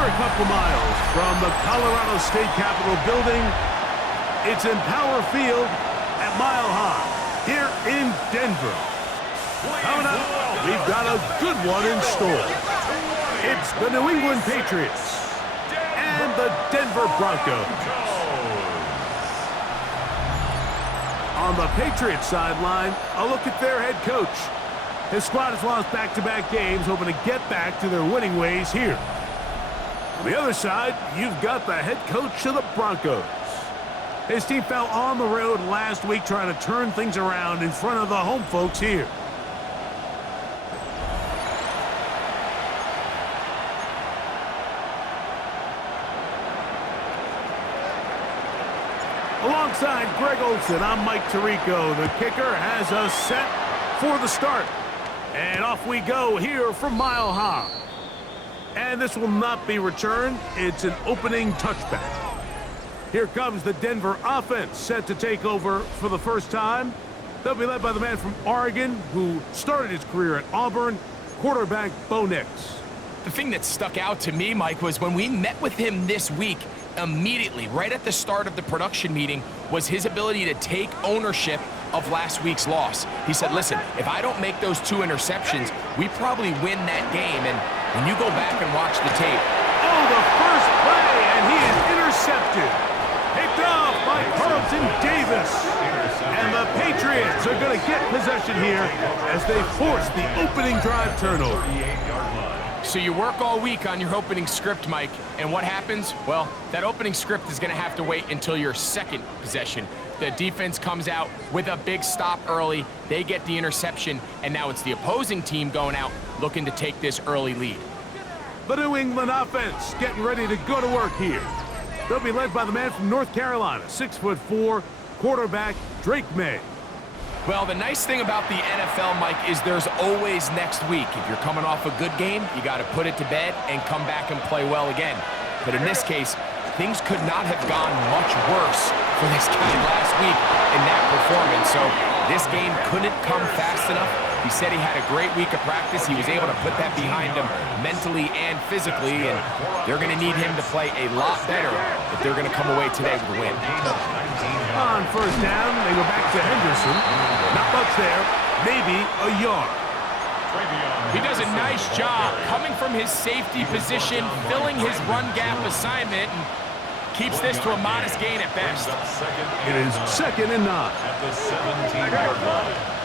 We're a couple miles from the Colorado State Capitol building. It's in Power Field at Mile High here in Denver. Coming up, we've got a good one in store. It's the New England Patriots and the Denver Broncos. On the Patriots sideline, a look at their head coach. His squad has lost back-to-back games, hoping to get back to their winning ways here. On the other side, you've got the head coach of the Broncos. His team fell on the road last week trying to turn things around in front of the home folks here. Alongside Greg Olsen, I'm Mike Tirico. The kicker has us set for the start. And off we go here from Mile High. And this will not be returned. It's an opening touchback. Here comes the Denver offense set to take over for the first time. They'll be led by the man from Oregon who started his career at Auburn, quarterback Bo Nix. The thing that stuck out to me, Mike, was when we met with him this week, immediately, right at the start of the production meeting, was his ability to take ownership of last week's loss. He said, listen, if I don't make those 2 interceptions, we probably win that game. And when you go back and watch the tape. Oh, the first play, and he is intercepted. Picked off by Carlton Davis. And the Patriots are going to get possession here as they force the opening drive turnover. So you work all week on your opening script, Mike, and what happens? Well, that opening script is going to have to wait until your second possession. The defense comes out with a big stop early. They get the interception, and now it's the opposing team going out looking to take this early lead. The New England offense getting ready to go to work here. They'll be led by the man from North Carolina, 6'4", quarterback Drake May. Well, the nice thing about the NFL, Mike, is there's always next week. If you're coming off a good game, you got to put it to bed and come back and play well again. But in this case, things could not have gone much worse for this guy last week in that performance. So this game couldn't come fast enough. He said he had a great week of practice. He was able to put that behind him mentally and physically, and they're going to need him to play a lot better if they're going to come away today with a win. On first down, they go back to Henderson. Not much there, maybe a yard. He does a nice job coming from his safety position, filling his run gap assignment, and keeps this to a modest gain at best. It is 2nd and 9. At the 17-yard line.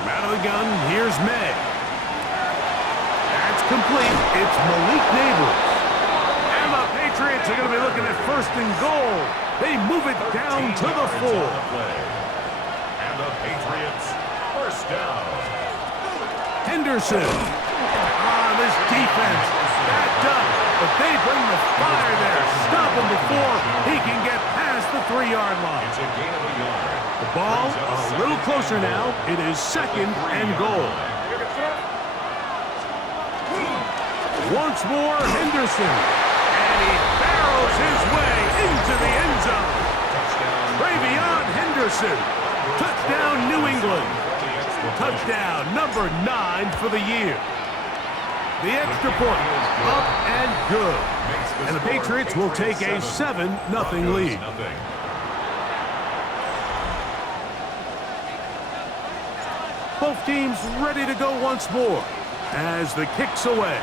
From out of the gun, here's May. That's complete. It's Malik Neighbors. And the Patriots are going to be looking at 1st and goal. They move it down to the 4. And the Patriots, 1st down. Henderson. This defense backed up, but they bring the fire there. Stop him before he can get past the 3-yard line. It's a gain of a yard. The ball a little closer now. It is 2nd and goal. Once more, Henderson. And he barrels his way into the end zone. Travion Henderson. Touchdown, New England. Touchdown number 9 for the year. The extra point, up and good. And the Patriots will take a 7-0 lead. Both teams ready to go once more as the kick's away.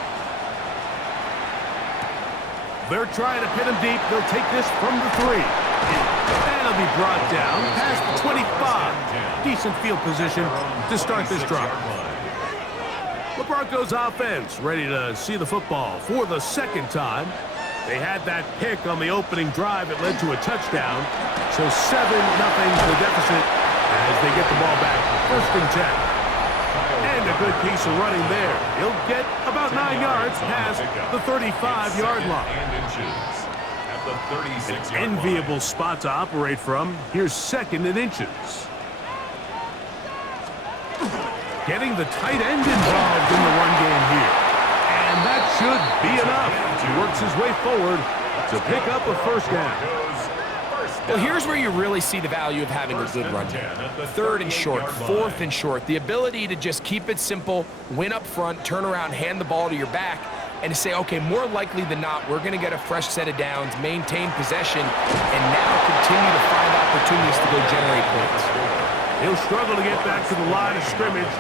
They're trying to pin him deep. They'll take this from the 3. And it'll be brought down past the 25. Decent field position to start this drive. The Broncos offense ready to see the football for the 2nd time. They had that pick on the opening drive. It led to a touchdown. So 7-0 the deficit as they get the ball back. 1st and 10. And a good piece of running there. He'll get about 9 yards past the 35-yard line. An enviable spot to operate from. Here's 2nd and inches. Getting the tight end involved in the run game here. And that should be enough. He works his way forward to pick up a 1st down. Well, here's where you really see the value of having a good run game. 3rd and short, 4th and short. The ability to just keep it simple, win up front, turn around, hand the ball to your back, and to say, okay, more likely than not, we're going to get a fresh set of downs, maintain possession, and now continue to find opportunities to go generate points. He'll struggle to get back to the line of scrimmage.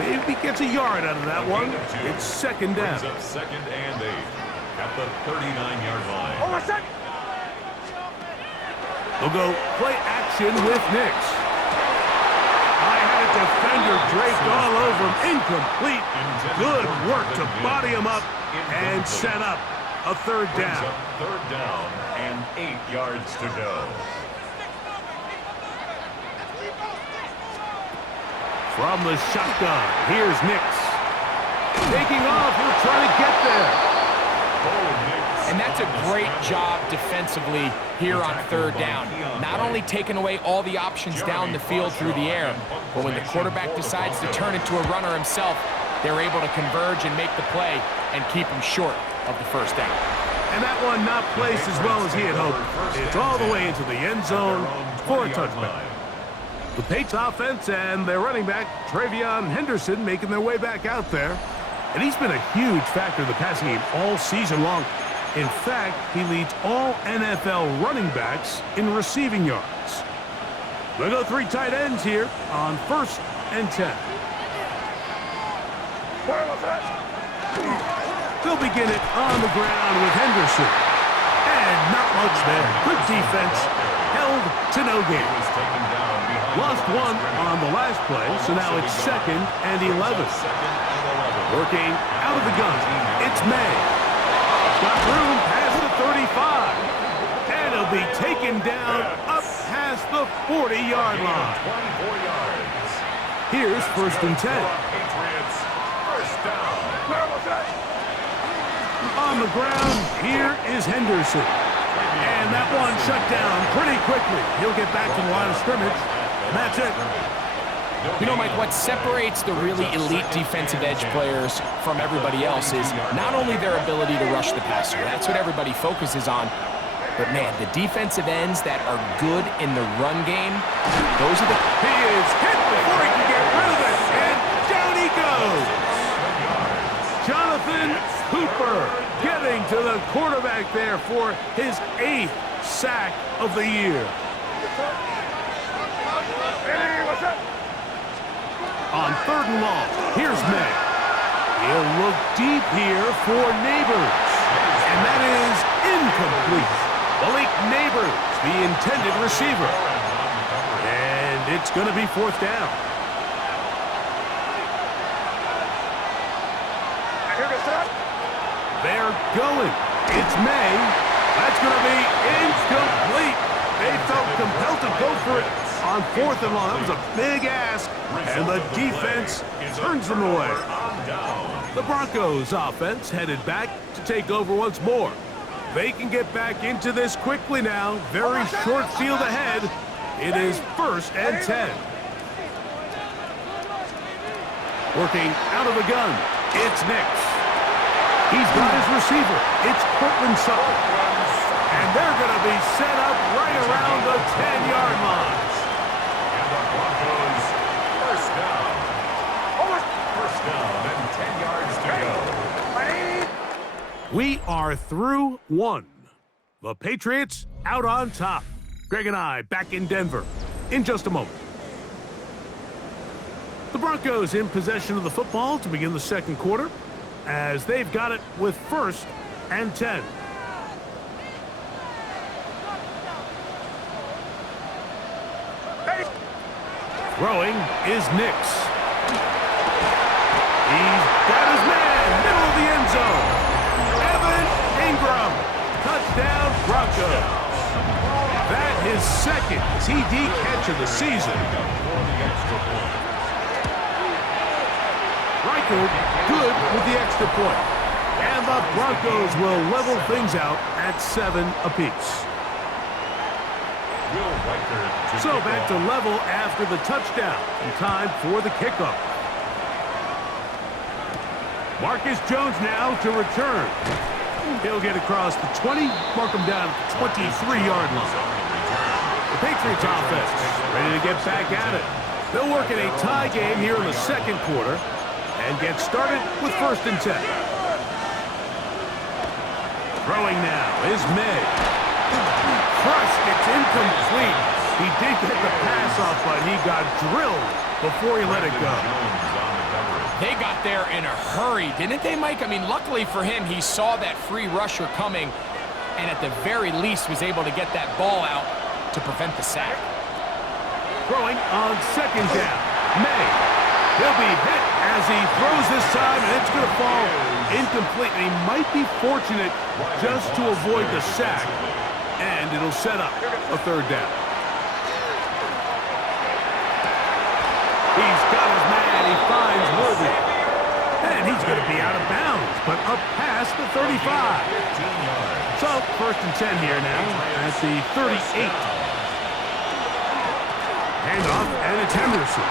Maybe gets a yard out of that one. It's 2nd down. Brings up 2nd and 8 at the 39-yard line. They'll go play action with Nix. I had a defender draped all over him. Incomplete. Good work to body him up and set up a 3rd down. 3rd down and 8 yards to go. From the shotgun, here's Nix. Taking off, he'll try to get there. And that's a great job defensively here on 3rd down. Not only taking away all the options down the field through the air, but when the quarterback decides to turn into a runner himself, they're able to converge and make the play and keep him short of the 1st down. And that one not placed as well as he had hoped. It's all the way into the end zone for a touchdown. The Patriots offense and their running back, Travion Henderson, making their way back out there. And he's been a huge factor in the passing game all season long. In fact, he leads all NFL running backs in receiving yards. They'll go 3 tight ends here on 1st and 10. They'll begin it on the ground with Henderson. And not much there. Good defense. Held to no gain. Lost 1 on the last play, so now it's 2nd and 11. Working out of the gun, it's May. Got room past the 35. And he'll be taken down up past the 40-yard line. 24 yards. Here's 1st and 10. Patriots, 1st down. On the ground, here is Henderson. And that one shut down pretty quickly. He'll get back to the line of scrimmage. And that's it. You know, Mike, what separates the really elite defensive edge players from everybody else is not only their ability to rush the passer. That's what everybody focuses on. But, man, the defensive ends that are good in the run game, those are the... He is hit before he can get rid of it. And down he goes. Jonathan Cooper getting to the quarterback there for his 8th sack of the year. On 3rd and long, here's May. He'll look deep here for Neighbors. And that is incomplete. Malik Neighbors, the intended receiver. And it's going to be 4th down. They're going. It's May. That's going to be incomplete. They felt compelled to go for it on 4th and long. That was a big ask, and the defense turns them away. The Broncos offense headed back to take over once more. They can get back into this quickly now. Very short field ahead. It is 1st and 10. Working out of the gun, it's Nix. He's got his receiver. It's Cortland Sutton. And they're going to be set up right around the 10-yard line. And the Broncos, 1st down. 1st down and 10 yards to go. We are through 1. The Patriots out on top. Greg and I back in Denver in just a moment. The Broncos in possession of the football to begin the 2nd quarter, as they've got it with 1st and 10. Throwing is Nix. He's got his man, middle of the end zone. Evan Ingram, touchdown Broncos. That his 2nd TD catch of the season. Reichard good with the extra point. And the Broncos will level things out at 7 apiece. So back to level after the touchdown. And time for the kickoff. Marcus Jones now to return. He'll get across the 20, mark him down at the 23-yard line. The Patriots offense ready to get back at it. They'll work in a tie game here in the second quarter and get started with 1st and 10. Throwing now is May. Crushed, it's incomplete. He did get the pass off, but he got drilled before he let it go. They got there in a hurry, didn't they, Mike? I mean, luckily for him, he saw that free rusher coming and at the very least was able to get that ball out to prevent the sack. Throwing on 2nd down. May. He'll be hit as he throws this time, and it's going to fall incomplete. And he might be fortunate just to avoid the sack, and it'll set up a 3rd down. He's got his man. He finds Worthy. And he's going to be out of bounds, but up past the 35. So, 1st and 10 here now at the 38. Handoff, and it's Henderson.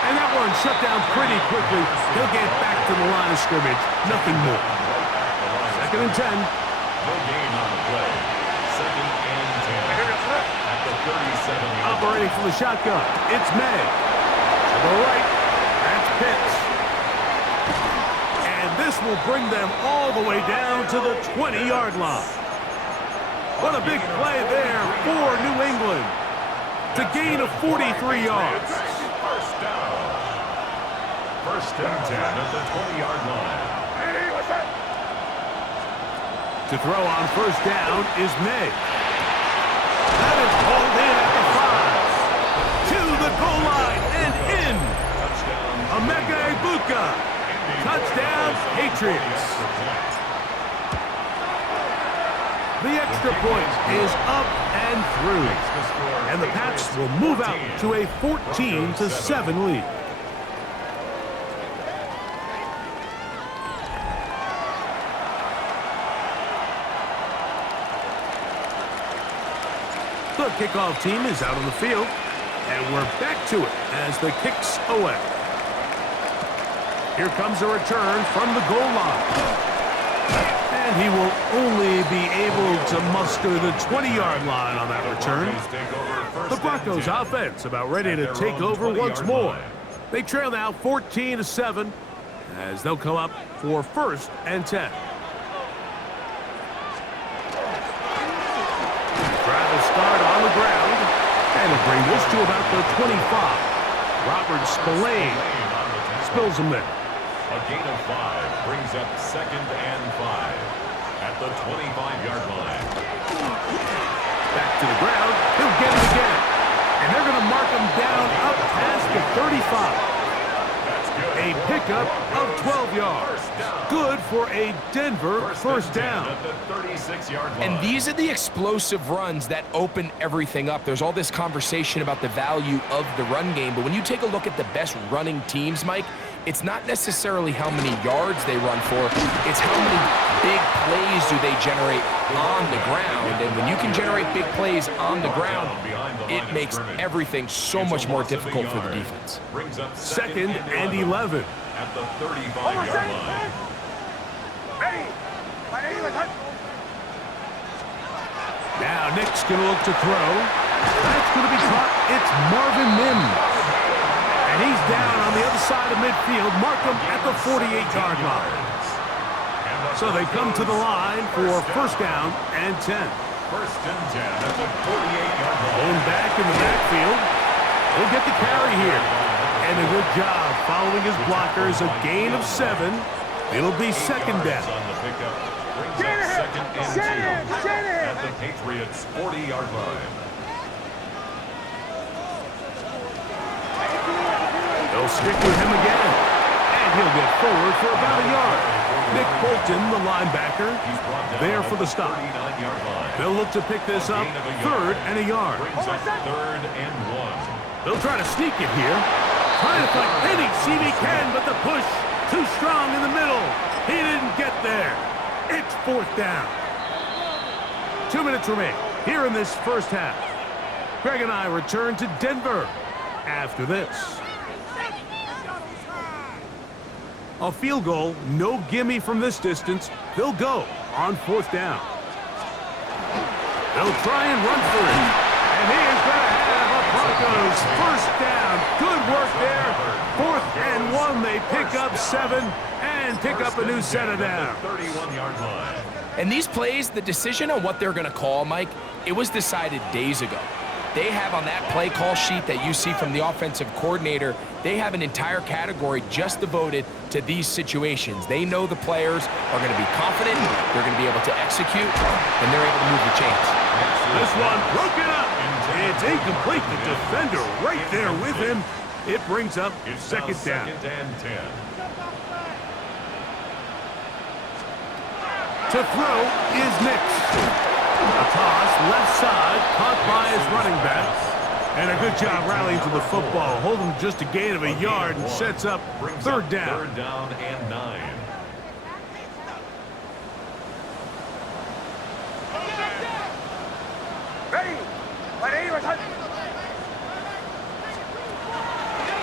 And that one shut down pretty quickly. He'll get back to the line of scrimmage. Nothing more. 2nd and 10. No gain on the play. 2nd and 10. At the 37. Operating from the shotgun. It's May. To the right. That's Pitts. And this will bring them all the way down to the 20-yard line. What a big play there for New England to gain of 43 yards. First down. 1st and 10 at the 20-yard line. To throw on 1st down is May. That is pulled in at the 5. To the goal line and in. Emeka Egbuka. Touchdown, Patriots. The extra point is up and through. And the Pats will move out to a 14-7 lead. The kickoff team is out on the field, and we're back to it as the kick's away. Here comes a return from the goal line. And he will only be able to muster the 20-yard line on that return. The Broncos offense about ready to take over once more. They trail now 14-7 as they'll come up for 1st and 10. Drive start on the ground, and it'll bring this to about the 25. Robert Spillane spills him there. A gain of 5 brings up 2nd and 5 at the 25-yard line. Back to the ground. He'll get it again. And they're going to mark him down up past the 35. A pickup of 12 yards. Good for a Denver 1st down. At the 36-yard line. And these are the explosive runs that open everything up. There's all this conversation about the value of the run game, but when you take a look at the best running teams, Mike, it's not necessarily how many yards they run for, it's how many big plays do they generate on the ground. And when you can generate big plays on the ground, it makes everything so much more difficult for the defense. 2nd and 11. At the 35-yard line. Now Nick's going to look to throw. That's going to be caught. It's Marvin Mims. And he's down on the other side of midfield. Mark him at the 48-yard line. So they come to the line for 1st down and 10. 1st and 10 at the 48-yard line. Going back in the backfield. He'll get the carry here. And a good job following his blockers. A gain of 7. It'll be 2nd down. On the pickup brings up 2nd and 2 at the Patriots' 40-yard line. They'll stick with him again. And he'll get forward for about a yard. Nick Bolton, the linebacker, there for the stop. They'll look to pick this up 3rd and a yard. Brings up 3rd and 1. They'll try to sneak it here. Trying to fight any seam he can, but the push too strong in the middle. He didn't get there. It's 4th down. 2 minutes remain here in this 1st half. Greg and I return to Denver after this. A field goal, no gimme from this distance. They'll go on 4th down. They'll try and run for it. And he is going to have a Broncos first down. Good work there. 4th and 1. They pick up 7 and pick up a new set of down. 31-yard line. And these plays, the decision on what they're going to call, Mike, it was decided days ago. They have on that play call sheet that you see from the offensive coordinator, they have an entire category just devoted to these situations. They know the players are going to be confident, they're going to be able to execute, and they're able to move the chains. This one broken up. It's incomplete. The defender right there with him. It brings up second down. Second and 10. To throw is Nix. A toss, left side, caught by his running back. And a good job rallying to the football. Holding just a gain of a yard and sets up third down. Third down and 9.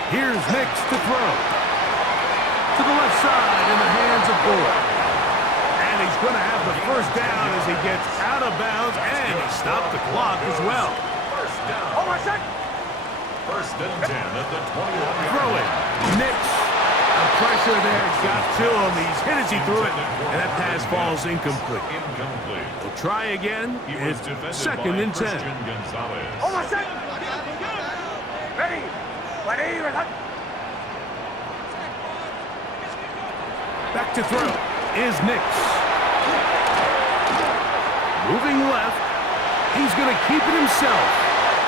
Here's Nix to throw. To the left side in the hands of Boyd. And he's going to have the first down as he gets out of bounds, and he stopped the clock as well. First down. First and 10 at the 21-yard Throw it. Nix. The pressure there got to him. He's hit as he threw it, and that pass falls incomplete. Incomplete. We'll try again. He was It's defended second by and 10. Christian Gonzalez. Back to throw is Nix. Moving left. He's going to keep it himself.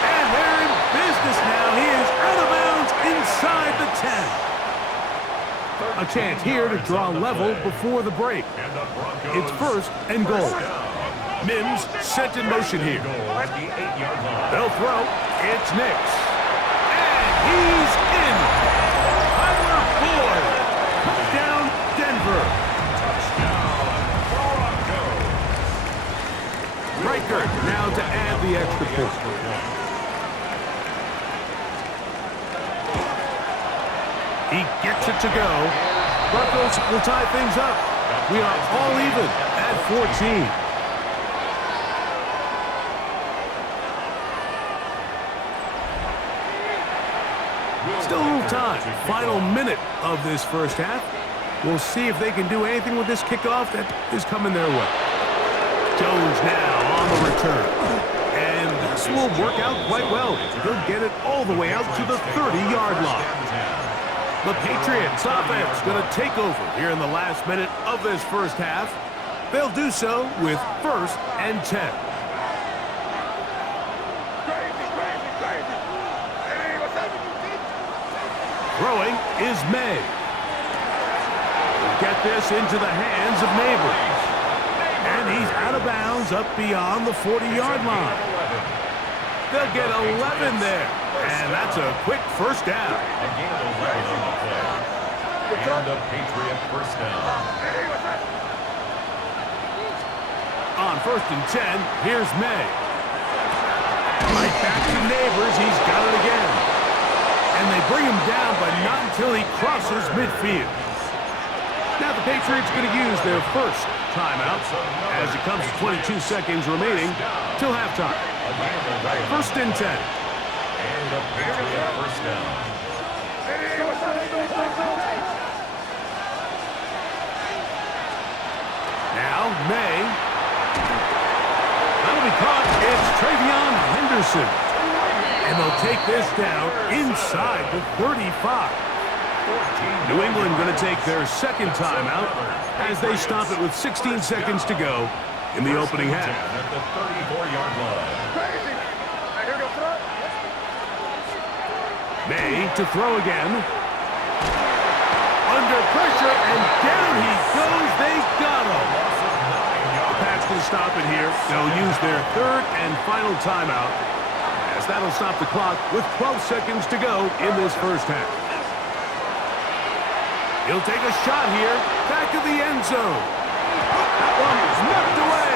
And they're in business now. He is out of bounds inside the 10. A chance here to draw level before the break. And the Broncos It's first and goal. Mims sent in motion here. at the 8-yard line. They'll throw. It's Nix. And he's in. Tyler Boyd. Touchdown, Denver. Riker now to add the extra point. He gets it to go. Broncos will tie things up. We are all even at 14. Still a little time. Final minute of this first half. We'll see if they can do anything with this kickoff that is coming their way. Jones now on the return. And this will work out quite well. He'll get it all the way out to the 30-yard line. The Patriots offense going to take over here in the last minute of this first half. They'll do so with first and 10. Throwing is May. Get this into the hands of Neighbors. And he's out of bounds up beyond the 40-yard line. They'll get 11 there. And that's a quick first down. A gain of 11 on the play. And a Patriot first down. On first and 10, here's May. Right back to Neighbors. He's got it again. And they bring him down, but not until he crosses midfield. Now the Patriots going to use their first timeout as it comes to 22 seconds remaining till halftime. First and 10. And a Patriot first down. Now May. That'll be caught. It's Travion Henderson. And they'll take this down inside the 35. New England going to take their second timeout as they stop it with 16 seconds to go in the opening half. At the 34-yard line. May to throw again. Under pressure, and down he goes. They got him. The Pats going to stop it here. They'll use their third and final timeout, as that'll stop the clock with 12 seconds to go in this first half. He'll take a shot here, back of the end zone. That one is knocked away.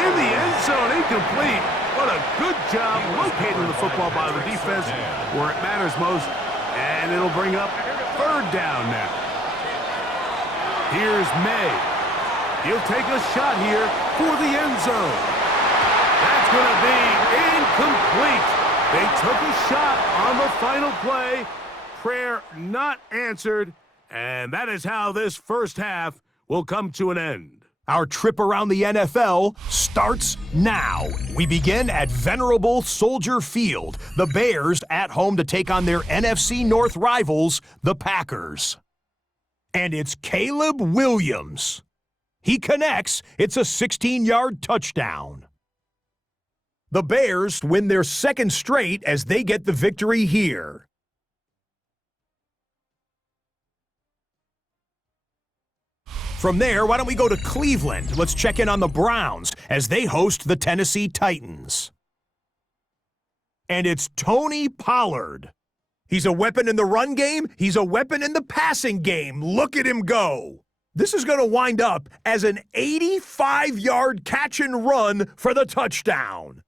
In the end zone, incomplete. What a good job locating the football by the defense where it matters most. And it'll bring up third down now. Here's May. He'll take a shot here for the end zone. That's it's going to be incomplete. They took a shot on the final play. Prayer not answered. And that is how this first half will come to an end. Our trip around the NFL starts now. We begin at venerable Soldier Field. The Bears at home to take on their NFC North rivals, the Packers. And it's Caleb Williams. He connects. It's a 16-yard touchdown. The Bears win their second straight as they get the victory here. From there, why don't we go to Cleveland? Let's check in on the Browns as they host the Tennessee Titans. And it's Tony Pollard. He's a weapon in the run game. He's a weapon in the passing game. Look at him go. This is going to wind up as an 85-yard catch and run for the touchdown.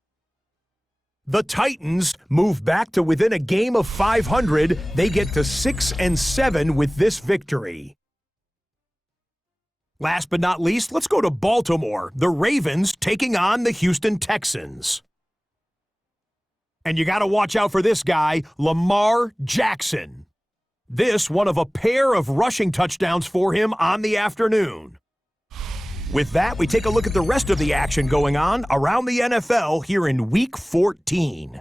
The Titans move back to within a game of 500. They get to 6-7 with this victory. Last but not least, let's go to Baltimore. The Ravens taking on the Houston Texans. And you got to watch out for this guy, Lamar Jackson. This one of a pair of rushing touchdowns for him on the afternoon. With that, we take a look at the rest of the action going on around the NFL here in Week 14.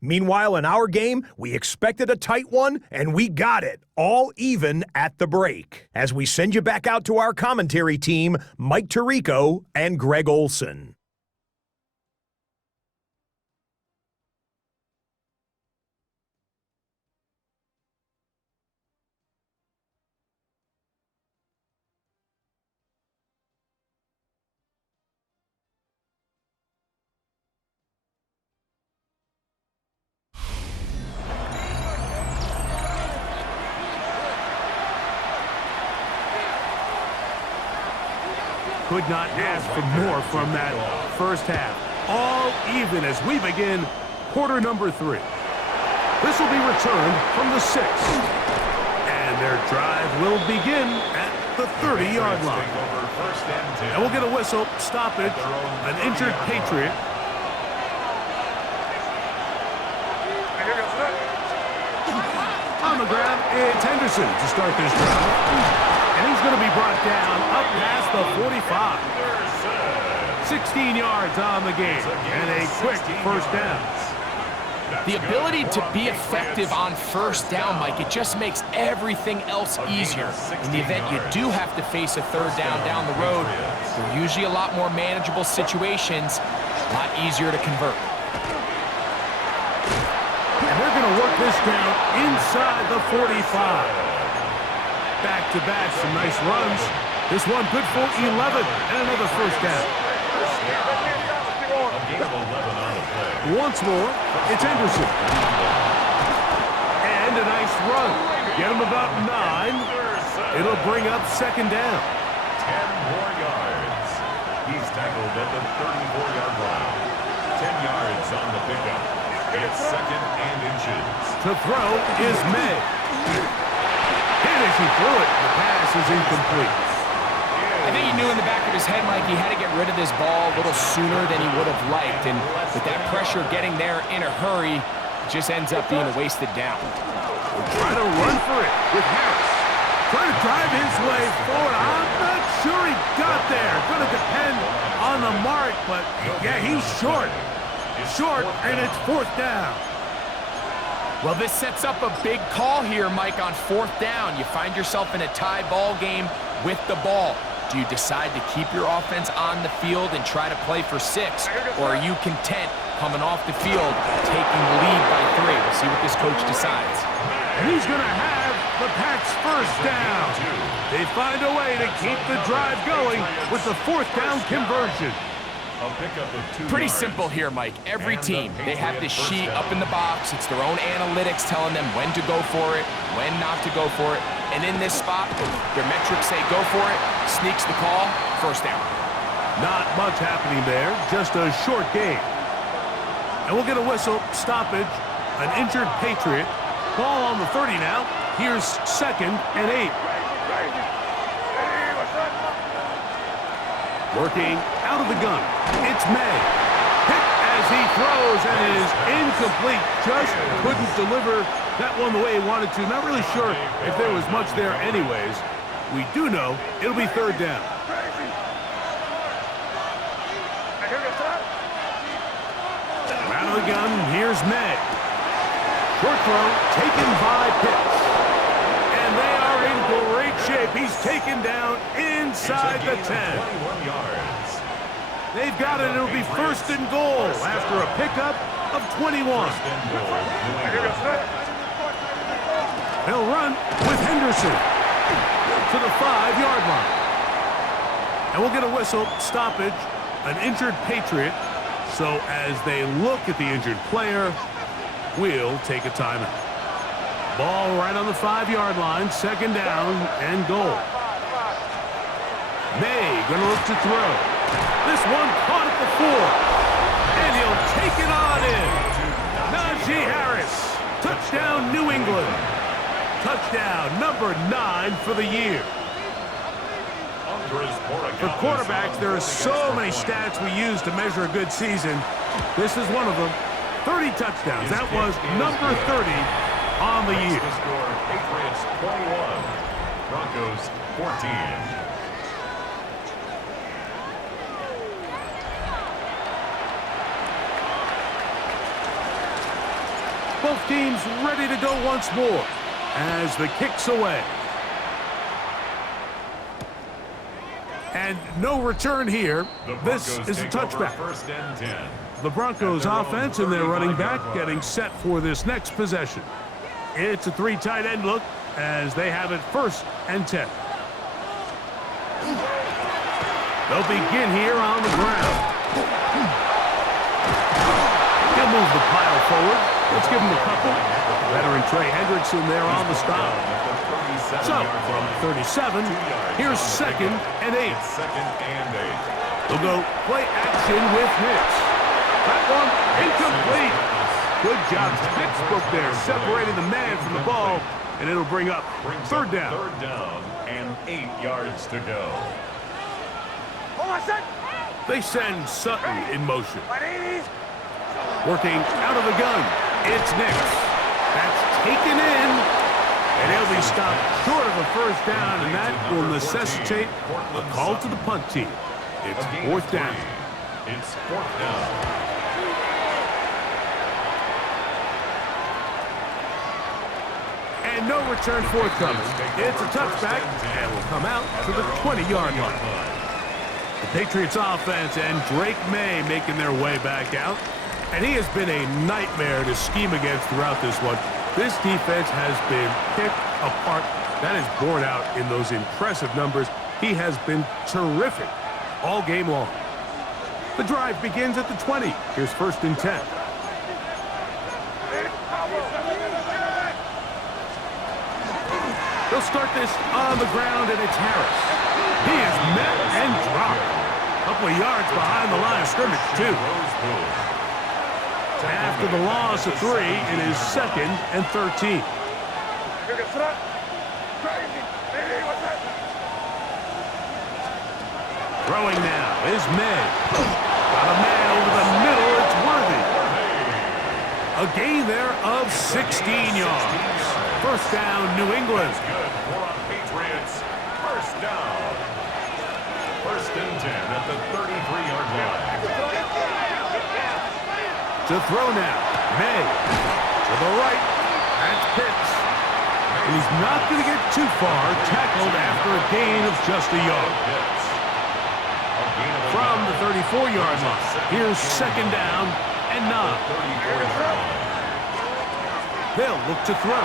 Meanwhile, in our game, we expected a tight one, and we got it, all even at the break. As we send you back out to our commentary team, Mike Tirico and Greg Olson. Could not ask for more from that first half. All even as we begin quarter number 3. This will be returned from the 6. And their drive will begin at the 30-yard line. And we'll get a whistle, stoppage, an injured Patriot. On the ground, it's Henderson to start this drive. And he's going to be brought down up past the 45. 16 yards on the game and a quick first down. The ability to be effective on first down, Mike, it just makes everything else easier. In the event you do have to face a third down the road, they're usually a lot more manageable situations, a lot easier to convert. And they're going to work this down inside the 45. Back-to-back, some nice runs. This one good for 11 and another first down. Once more, it's Henderson. And a nice run. Get him about 9. It'll bring up second down. 10 more yards. He's tackled at the 34-yard line. 10 yards on the pickup. It's second and inches. To throw is May. Hit as he threw it. The pass is incomplete. I think he knew in the back of his head, Mike, he had to get rid of this ball a little sooner than he would have liked. And with that pressure getting there in a hurry, it just ends up being a wasted down. Trying to run for it with Harris. Trying to drive his way forward. I'm not sure he got there. Going to depend on the mark, but yeah, he's short. Short, and it's fourth down. Well, this sets up a big call here, Mike, on fourth down. You find yourself in a tie ball game with the ball. Do you decide to keep your offense on the field and try to play for 6? Or are you content coming off the field, taking the lead by 3? We'll see what this coach decides. And he's going to have the Pats first down. They find a way to keep the drive going with the fourth down conversion. Pretty simple here, Mike. Every team, they have this sheet up in the box. It's their own analytics telling them when to go for it, when not to go for it. And in this spot, their metrics say go for it, sneaks the call, first down. Not much happening there, just a short game. And we'll get a whistle, stoppage, an injured Patriot. Ball on the 30 now. Here's second and 8. Working out of the gun. It's May. as he throws and is incomplete. Just couldn't deliver that one the way he wanted to. Not really sure if there was much there anyways. We do know it'll be third down. Out of the gun, here's May. Short throw taken by Pitts. And they are in great shape. He's taken down inside the 10. 21 yards. They've got it. It'll be first and goal after a pickup of 21. They'll run with Henderson to the 5-yard line. And we'll get a whistle stoppage, an injured Patriot. So as they look at the injured player, we'll take a timeout. Ball right on the 5-yard line, second down and goal. May gonna look to throw. This one caught at the 4. And he'll take it on in. Najee Harris. Touchdown, New England. Touchdown, number 9 for the year. For quarterbacks, there are so many stats we use to measure a good season. This is one of them. 30 touchdowns. That was number 30 on the year. Patriots 21, Broncos 14. Both teams ready to go once more as the kick's away. And no return here. This is a touchback. First and 10. The Broncos offense and their running back getting set for this next possession. It's a 3 tight end look as they have it first and 10. They'll begin here on the ground. He'll move the pile forward. Let's give him a couple. Veteran Trey Hendrickson there on the stop. So, from 37, here's second and 8. Second and 8. They'll go play action with Hicks. That one incomplete. Good job, textbook there, separating the man from the ball, and it'll bring up third down. Third down and 8 yards to go. They send Sutton in motion. Working out of the gun, it's Nix. That's taken in, and he'll be stopped short of a first down, and that will necessitate a call to the punt team. It's fourth down. It's fourth down. And no return forthcoming. It's a touchback, and will come out to the 20-yard line. The Patriots offense and Drake May making their way back out. And he has been a nightmare to scheme against throughout this one. This defense has been picked apart. That is borne out in those impressive numbers. He has been terrific all game long. The drive begins at the 20. Here's first and 10. They'll start this on the ground, and it's Harris. He is met and dropped. A couple of yards behind the line of scrimmage, too. After the loss of 3, it is second and 13. Throwing now is May. Got a man over the middle. It's Worthy. A gain there of 16 yards. First down, New England. Good for Patriots. First down. First and 10 at the 33-yard line. To throw now, May. To the right, that's Pitts. And he's not going to get too far, tackled after a gain of just a yard. From the 34-yard line, here's second down and 9. They'll look to throw.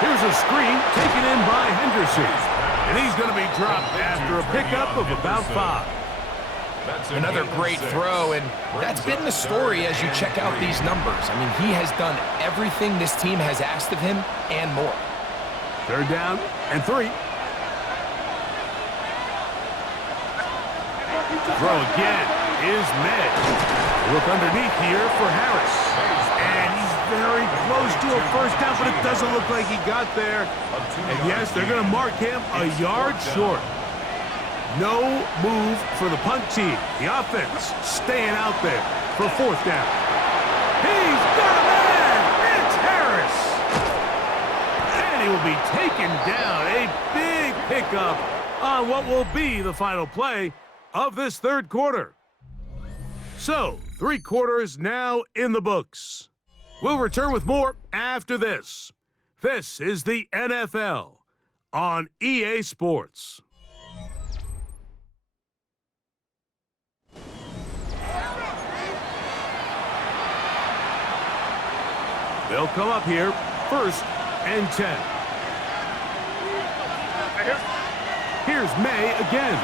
Here's a screen taken in by Henderson. And he's going to be dropped after a pickup of about 5. Another great throw, and that's been the story as you check out these numbers. I mean, he has done everything this team has asked of him and more. Third down and 3. Throw again is May. Look underneath here for Harris. And he's very close to a first down, but it doesn't look like he got there. And yes, they're going to mark him a yard short. No move for the punt team. The offense staying out there for fourth down. He's got a man! It's Harris! And he will be taken down. A big pickup on what will be the final play of this third quarter. So, 3 quarters now in the books. We'll return with more after this. This is the NFL on EA Sports. They'll come up here, 1st and 10. Here's May again.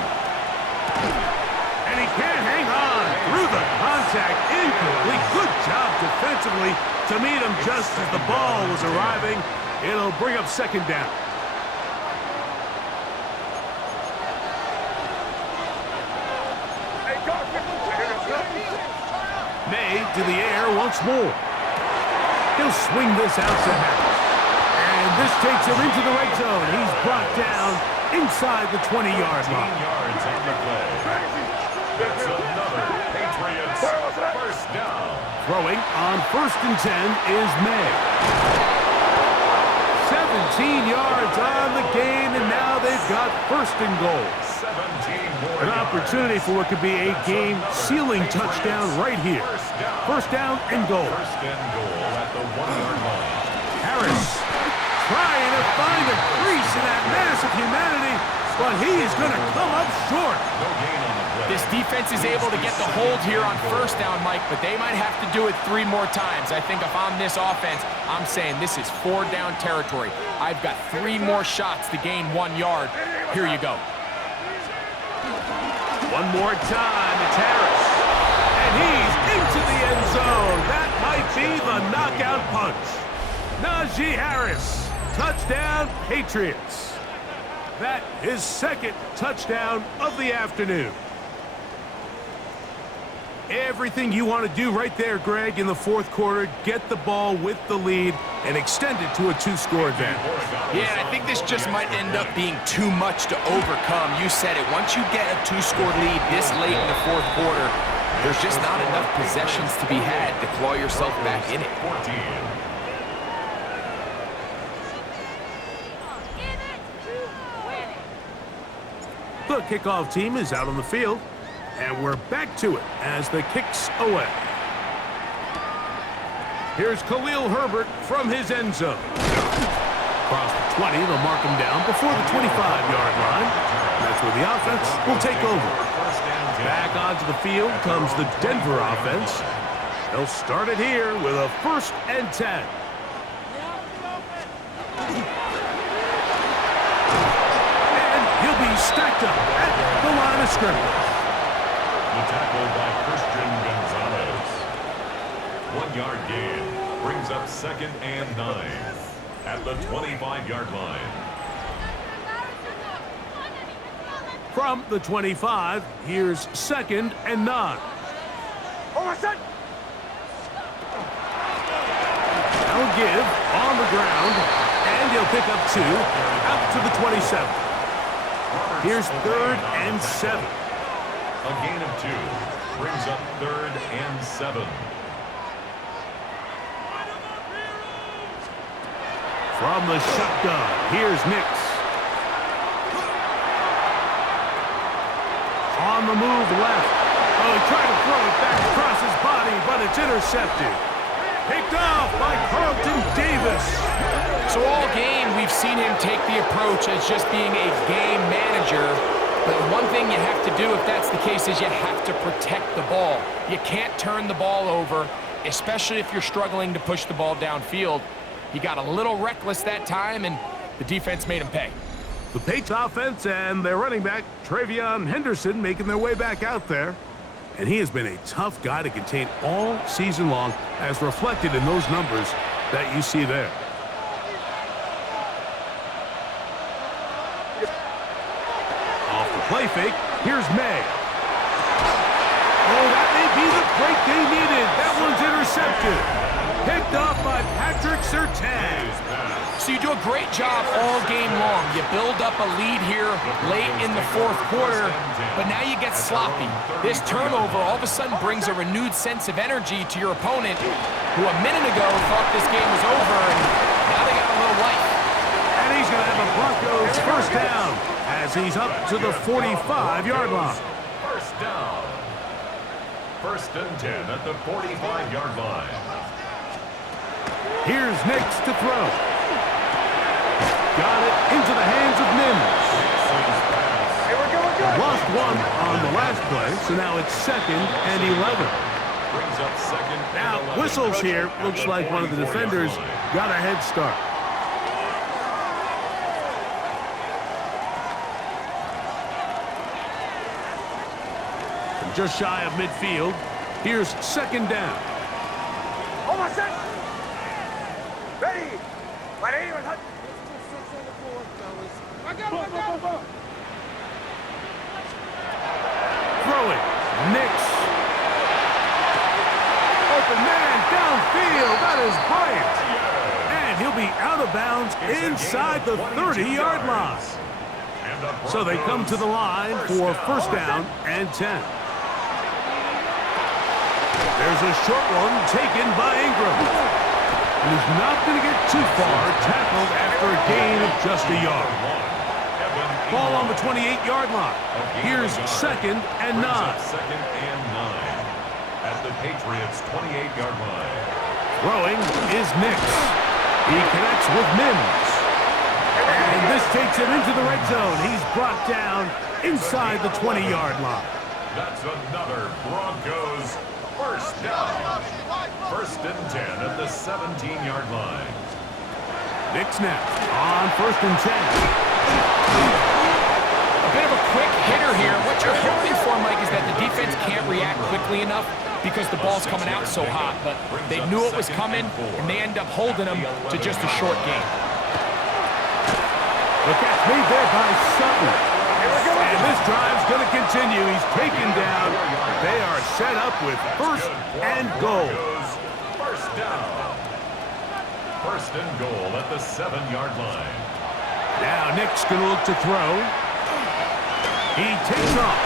And he can't hang on through the contact. Incomplete. Good job defensively to meet him just as the ball was arriving. It'll bring up 2nd down. May to the air once more. He'll swing this out to Harris. And this takes him into the red zone. He's brought down inside the 20-yard line. 15 yards on the play. That's another Patriots first down. Throwing on 1st and 10 is May. 17 yards on the gain, and now they've got 1st and goal. 17 more An opportunity for what could be a game-sealing touchdown right here. 1st down and goal. 1st and goal at the 1-yard line. Harris trying to find a crease in that mass of humanity, but he's going to come up short. No gain on the play. This defense is able to get the hold here on 1st down, Mike, but they might have to do it 3 more times. I think if I'm this offense, I'm saying this is 4-down territory. I've got 3 more shots to gain 1 yard. Here you go. One more time, it's Harris. And he's into the end zone. That might be the knockout punch. Najee Harris, touchdown Patriots. That is 2nd touchdown of the afternoon. Everything you want to do right there, Greg, in the 4th quarter, get the ball with the lead and extend it to a 2-score advantage. Yeah, and I think this just might end up being too much to overcome. You said it. Once you get a 2-score lead this late in the 4th quarter, there's just not enough possessions to be had to claw yourself back in it. 14. The kickoff team is out on the field, and we're back to it as the kick's away. Here's Khalil Herbert from his end zone. Across the 20, they'll mark him down before the 25-yard line. That's where the offense will take over. Back onto the field comes the Denver offense. They'll start it here with a 1st and 10. And he'll be stacked up at the line of scrimmage. The tackle by Christian Gonzalez. 1-yard gain brings up 2nd and 9 at the 25-yard line. From the 25, here's 2nd and 9. That'll give on the ground, and he'll pick up 2 out to the 27. Here's 3rd and 7. A gain of 2 brings up 3rd and 7. From the shotgun, here's Nix. On the move left. Oh, he tried to throw it back across his body, but it's intercepted. Picked off by Carlton Davis. So all game, we've seen him take the approach as just being a game manager. But one thing you have to do if that's the case is you have to protect the ball. You can't turn the ball over, especially if you're struggling to push the ball downfield. He got a little reckless that time, and the defense made him pay. The Patriots offense and their running back, Travion Henderson, making their way back out there. And he has been a tough guy to contain all season long, as reflected in those numbers that you see there. Off the play fake, here's May. Oh, that may be the break they needed. That one's intercepted. Picked off by Patrick Surtain. So you do a great job all game long. You build up a lead here late in the fourth quarter, but now you get sloppy. This turnover all of a sudden brings a renewed sense of energy to your opponent, who a minute ago thought this game was over, and now they got a little life. And he's going to have a Broncos first down as he's up to the 45-yard line. First down. First and 10 at the 45-yard line. Here's Nix to throw. Got it into the hands of Mims. Lost one on the last play, so now it's 2nd and 11. Brings up 2nd and Now, 11. whistles here. Looks like one of the defenders got a head start. From just shy of midfield, here's 2nd down. Throwing. Nix. Open man downfield. That is brilliant. And he'll be out of bounds inside the 30-yard line. So they come to the line for first down and 10. There's a short one taken by Ingram. And he's not going to get too far, tackled after a gain of just a yard. Ball on the 28-yard line. Here's 2nd and 9. 2nd and 9 at the Patriots' 28-yard line. Throwing is Nix. He connects with Mims. And this takes him into the red zone. He's brought down inside the 20-yard line. That's another Broncos first down. First and 10 at the 17-yard line. Nix now on 1st and 10. A bit of a quick hitter here. What you're hoping for, Mike, is that the defense can't react quickly enough because the ball's coming out so hot. But they knew it was coming, and they end up holding them to just a short game. The catch made there by Sutton. And this drive's going to continue. He's taken down. They are set up with 1st and goal. First down. 1st and goal at the 7-yard line. Now Nick's going to look to throw. He takes off.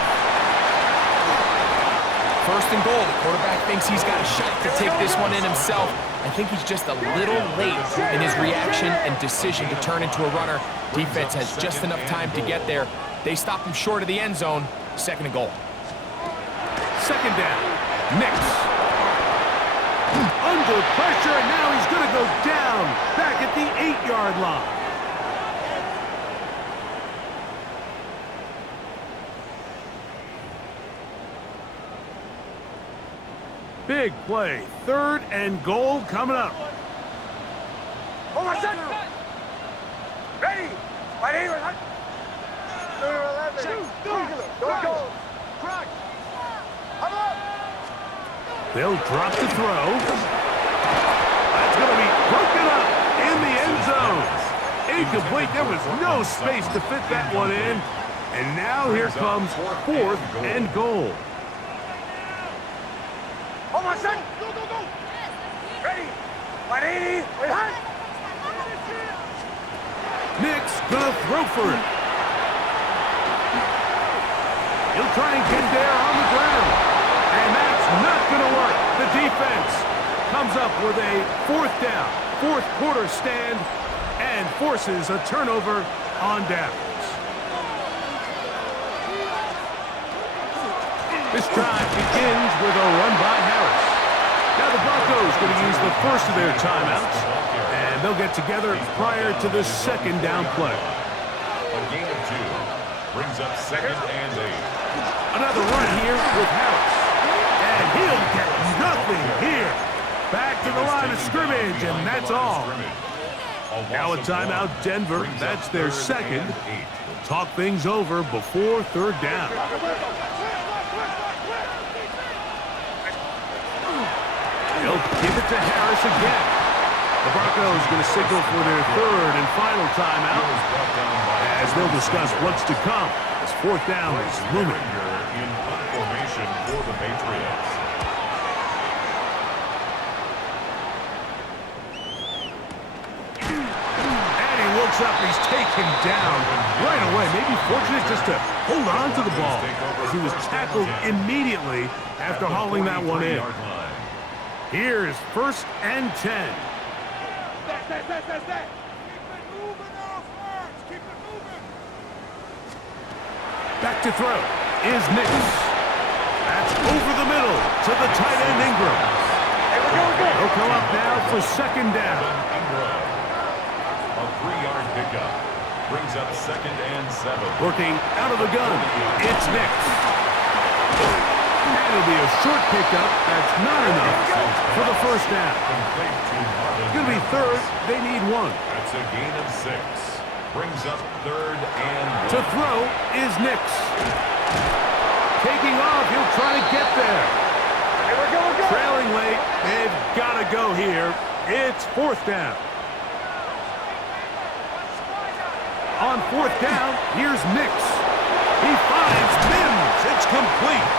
1st and goal. The quarterback thinks he's got a shot to take this one in himself. I think he's just a little late in his reaction and decision to turn into a runner. Defense has just enough time to get there. They stop him short of the end zone. 2nd and goal. 2nd down. Nix. Under pressure, and now he's going to go down back at the 8-yard line. Big play. 3rd and goal coming up. Ready. They'll drop the throw. That's going to be broken up in the end zone. Incomplete. There was no space to fit that one in. And now here comes 4th and goal. Ready. 180. Nick's gonna throw for it. He'll try and get there on the ground. And that's not gonna work. The defense comes up with a 4th down, 4th quarter stand, and forces a turnover on downs. This drive begins with a run by Harris. Now the Broncos going to use the first of their timeouts, and they'll get together prior to the 2nd down play. A gain of 2 brings up 2nd and 8. Another run here with Harris, and he'll get nothing here. Back to the line of scrimmage, and that's all. Now a timeout, Denver. That's their 2nd. We'll talk things over before 3rd down. They'll give it to Harris again. The Broncos going to signal for their 3rd and final timeout as they'll discuss what's to come as 4th down is looming. In formation for the Patriots. looks up, he's taken down right away. Maybe fortunate just to hold on to the ball, as he was tackled immediately after hauling that one in. Here's 1st and 10. Back to throw is Nix. That's over the middle to the tight end Ingram. He'll come up now for 2nd down. A 3-yard pickup brings up 2nd and 7. Working out of the gun, it's Nix. And it'll be a short pickup. That's not enough for the 1st down. Going to be 3rd. They need 1. That's a gain of 6. Brings up 3rd and 1. To throw is Nix. Taking off, he'll try to get there. Trailing late, they've got to go here. It's 4th down. On 4th down, here's Nix. He finds Mims. It's complete.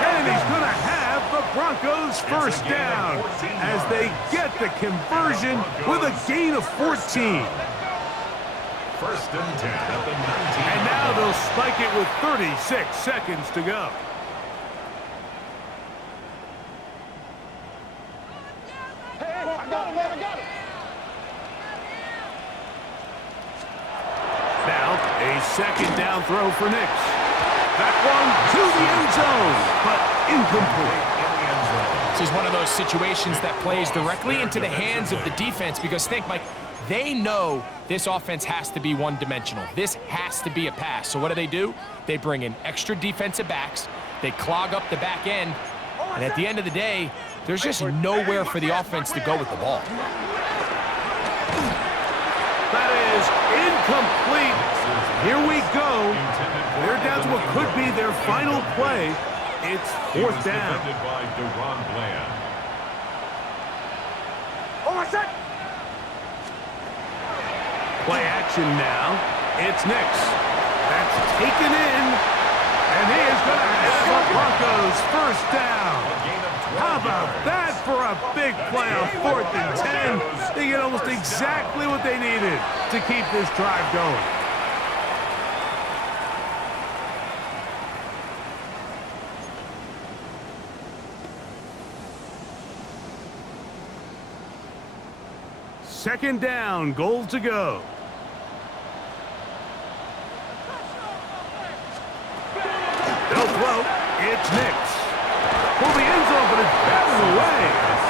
And he's going to have the Broncos 1st down as they get the conversion with a gain of 14. 1st and 10 at the 19. And now they'll spike it with 36 seconds to go. Now, a 2nd down throw for Nix. That one to the end zone, but incomplete. This is one of those situations that plays directly into the hands of the defense because think, Mike, they know this offense has to be one-dimensional. This has to be a pass. So what do? They bring in extra defensive backs. They clog up the back end. And at the end of the day, there's just nowhere for the offense to go with the ball. That is incomplete. Here we go. They're down to what could be their final play. It's 4th down. By Deron Bland. Play action now. It's Nix. That's taken in. And he is going to have the Broncos 1st down. How about that for a big play on 4th and 10? They get almost exactly what they needed to keep this drive going. Second down, goal to go. They'll throw. It's Nix. For the end zone, but it's batted away.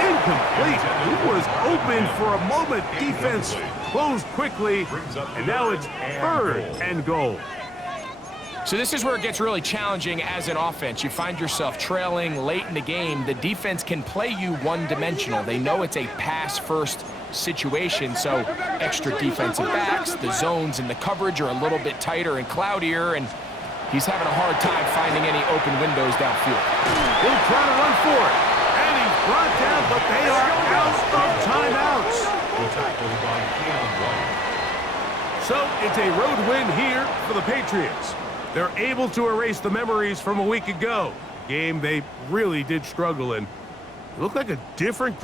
Incomplete. He was open for a moment. Defense closed quickly, and now it's 3rd and goal. So this is where it gets really challenging as an offense. You find yourself trailing late in the game. The defense can play you one-dimensional. They know it's a pass-first situation, so extra defensive backs, the zones and the coverage are a little bit tighter and cloudier, and he's having a hard time finding any open windows downfield. He'll try to run for it, and he's brought down, but they are out of timeouts. So it's a road win here for the Patriots. They're able to erase the memories from a week ago. Game they really did struggle in. It looked like a different group.